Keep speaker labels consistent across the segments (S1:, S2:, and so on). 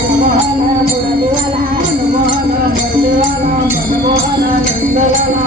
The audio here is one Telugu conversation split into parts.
S1: మోహన మురళి వల
S2: మోహన మురళి వల మోహన నందలలా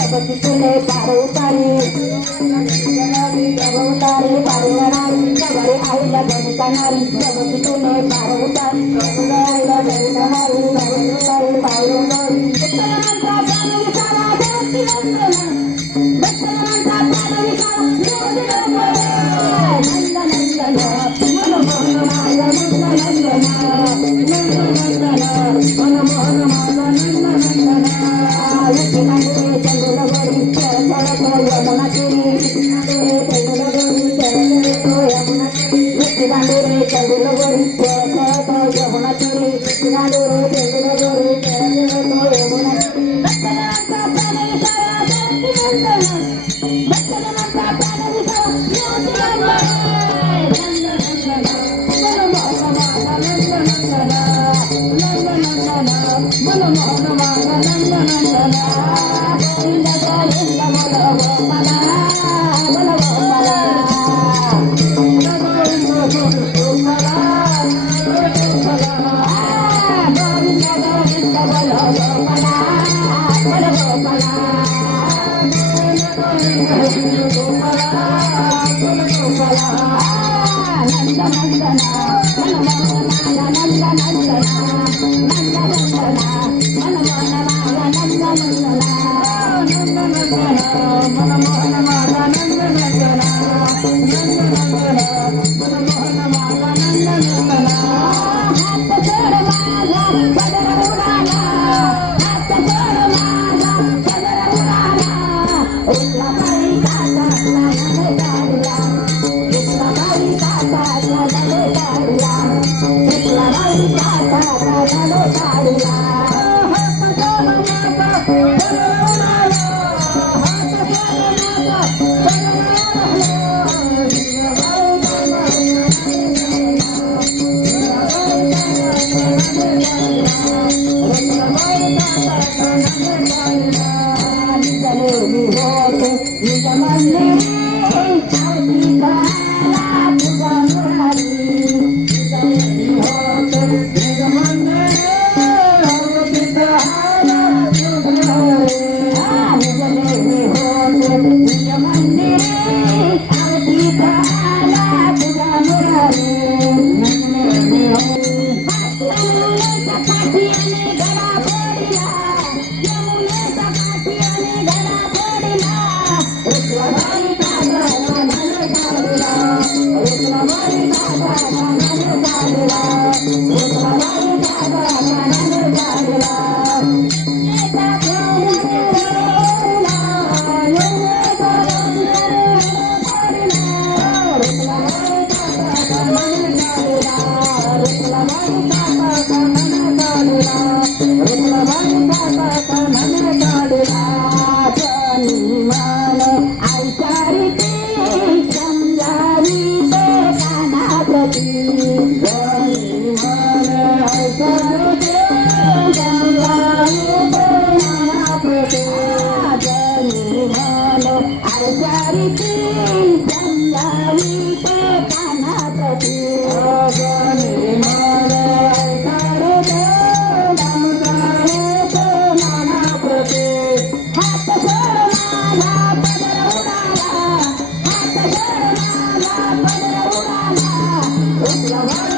S1: जगती तुले पार उतारी जगती जग उतारी पार वरारी जगरे తండ్రి చదువుల గురించి యమునతుడి నాడు చదువుల గురించి యమునతుడి Thank you. Thank you. Vamos.